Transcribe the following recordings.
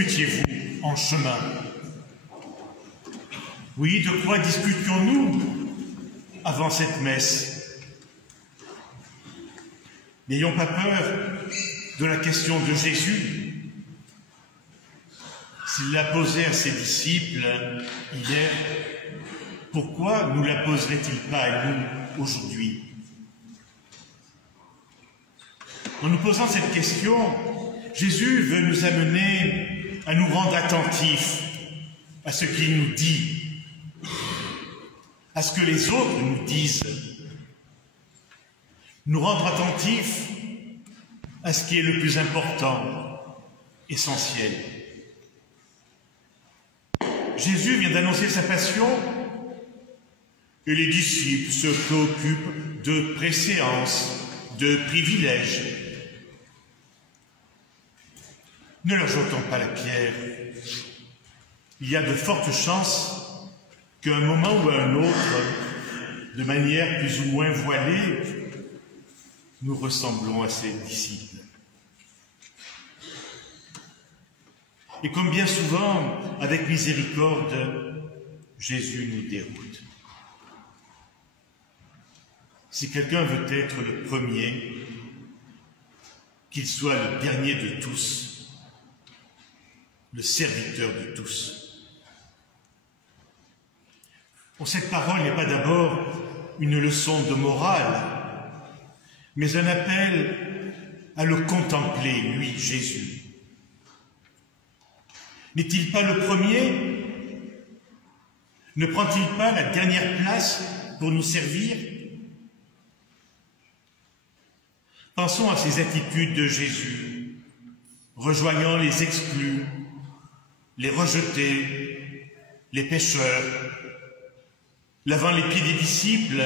discutiez-vous en chemin? Oui, de quoi discutions-nous avant cette messe? N'ayons pas peur de la question de Jésus. S'il l'a posée à ses disciples hier, pourquoi nous la poserait-il pas à nous aujourd'hui? En nous posant cette question, Jésus veut nous amener à nous rendre attentifs à ce qu'il nous dit, à ce que les autres nous disent, nous rendre attentifs à ce qui est le plus important, essentiel. Jésus vient d'annoncer sa passion et les disciples se préoccupent de préséance, de privilèges. Ne leur jetons pas la pierre. Il y a de fortes chances qu'à un moment ou à un autre, de manière plus ou moins voilée, nous ressemblons à ces disciples. Et comme bien souvent, avec miséricorde, Jésus nous déroute. Si quelqu'un veut être le premier, qu'il soit le dernier de tous, le serviteur de tous. Bon, cette parole n'est pas d'abord une leçon de morale, mais un appel à le contempler, lui, Jésus. N'est-il pas le premier? Ne prend-il pas la dernière place pour nous servir? Pensons à ces attitudes de Jésus, rejoignant les exclus, les rejetés, les pécheurs, lavant les pieds des disciples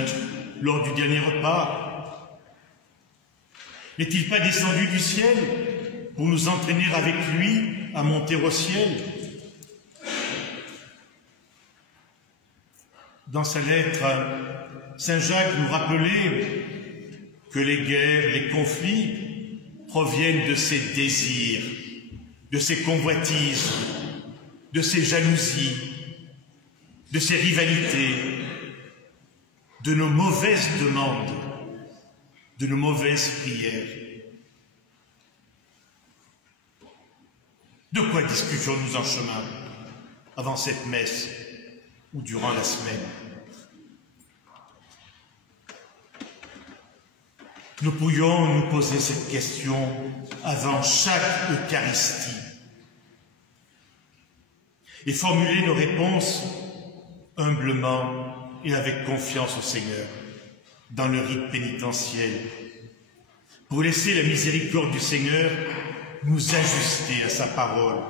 lors du dernier repas. N'est-il pas descendu du ciel pour nous entraîner avec lui à monter au ciel? Dans sa lettre, saint Jacques nous rappelait que les guerres, les conflits proviennent de ses désirs, de ses convoitises, de ses jalousies, de ses rivalités, de nos mauvaises demandes, de nos mauvaises prières. De quoi discutions-nous en chemin, avant cette messe ou durant la semaine? Nous pourrions nous poser cette question avant chaque Eucharistie et formuler nos réponses humblement et avec confiance au Seigneur dans le rite pénitentiel, pour laisser la miséricorde du Seigneur nous ajuster à sa parole,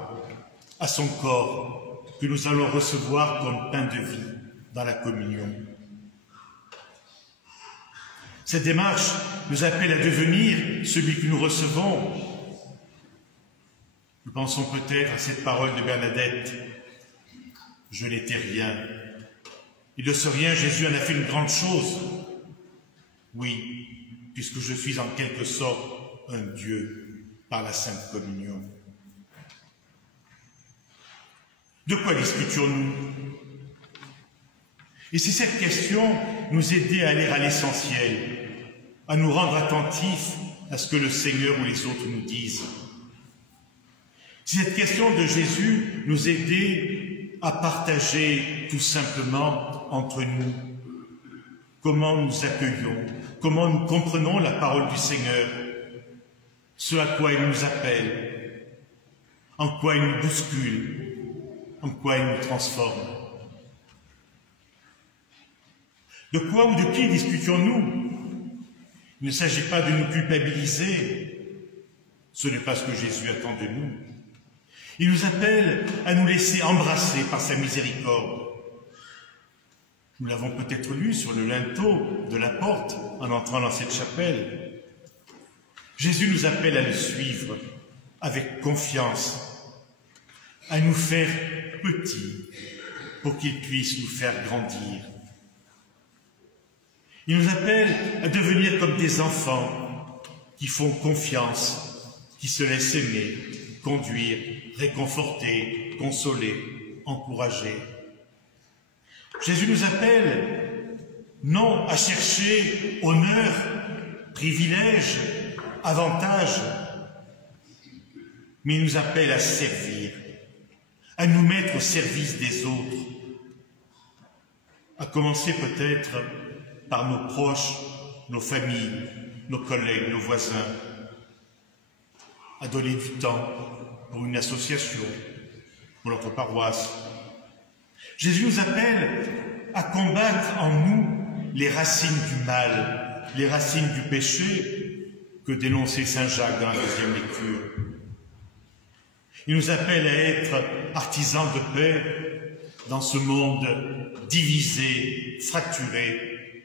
à son corps que nous allons recevoir comme pain de vie dans la communion. Cette démarche nous appelle à devenir celui que nous recevons. Nous pensons peut-être à cette parole de Bernadette: « Je n'étais rien. » Et de ce rien, Jésus en a fait une grande chose. Oui, puisque je suis en quelque sorte un Dieu par la Sainte Communion. De quoi discutions-nous? Et si cette question nous aidait à aller à l'essentiel, à nous rendre attentifs à ce que le Seigneur ou les autres nous disent, si cette question de Jésus nous aidait à partager tout simplement entre nous comment nous accueillons, comment nous comprenons la parole du Seigneur, ce à quoi il nous appelle, en quoi il nous bouscule, en quoi il nous transforme. De quoi ou de qui discutions-nous? Il ne s'agit pas de nous culpabiliser. Ce n'est pas ce que Jésus attend de nous. Il nous appelle à nous laisser embrasser par sa miséricorde. Nous l'avons peut-être lu sur le linteau de la porte en entrant dans cette chapelle. Jésus nous appelle à le suivre avec confiance, à nous faire petits pour qu'il puisse nous faire grandir. Il nous appelle à devenir comme des enfants qui font confiance, qui se laissent aimer, conduire, réconforter, consoler, encourager. Jésus nous appelle non à chercher honneur, privilège, avantage, mais il nous appelle à servir, à nous mettre au service des autres, à commencer peut-être par nos proches, nos familles, nos collègues, nos voisins, à donner du temps pour une association, pour notre paroisse. Jésus nous appelle à combattre en nous les racines du mal, les racines du péché que dénonçait saint Jacques dans la deuxième lecture. Il nous appelle à être artisans de paix dans ce monde divisé, fracturé,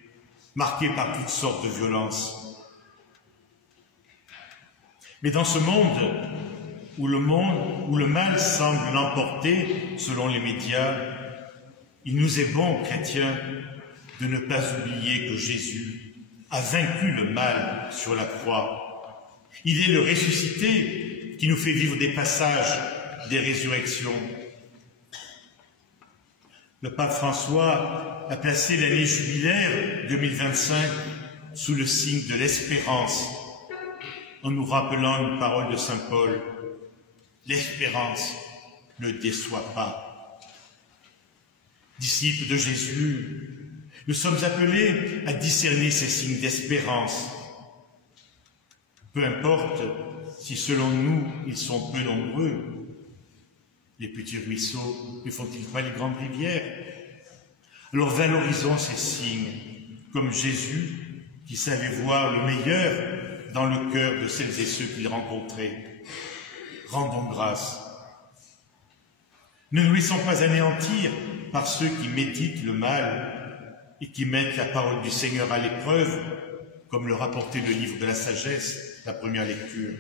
marqué par toutes sortes de violences. Mais dans ce monde où le mal semble l'emporter, selon les médias, il nous est bon, chrétiens, de ne pas oublier que Jésus a vaincu le mal sur la croix. Il est le ressuscité qui nous fait vivre des passages des résurrections. Le pape François a placé l'année jubilaire 2025 sous le signe de l'espérance, en nous rappelant une parole de saint Paul: l'espérance ne déçoit pas. Disciples de Jésus, nous sommes appelés à discerner ces signes d'espérance. Peu importe si selon nous ils sont peu nombreux, les petits ruisseaux ne font-ils pas les grandes rivières? Alors valorisons ces signes, comme Jésus qui savait voir le meilleur dans le cœur de celles et ceux qu'il rencontrait. Rendons grâce. Ne nous laissons pas anéantir par ceux qui méditent le mal et qui mettent la parole du Seigneur à l'épreuve, comme le rapportait le livre de la sagesse, la première lecture.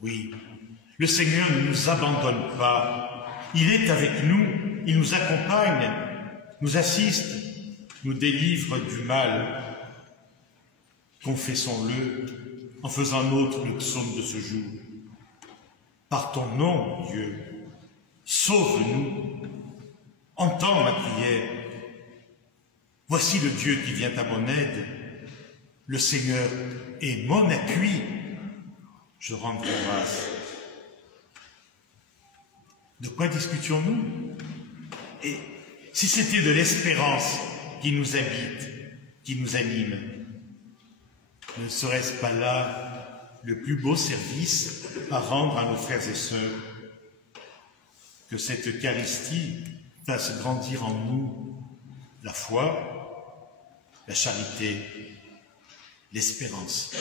Oui, le Seigneur ne nous abandonne pas. Il est avec nous, il nous accompagne, nous assiste, nous délivre du mal. Confessons-le en faisant nôtre le psaume de ce jour. Par ton nom, Dieu, sauve-nous, entends ma prière. Voici le Dieu qui vient à mon aide. Le Seigneur est mon appui. Je rendrai grâce. De quoi discutions-nous? Et si c'était de l'espérance qui nous habite, qui nous anime, ne serait-ce pas là le plus beau service à rendre à nos frères et sœurs? Que cette Eucharistie fasse grandir en nous la foi, la charité, l'espérance.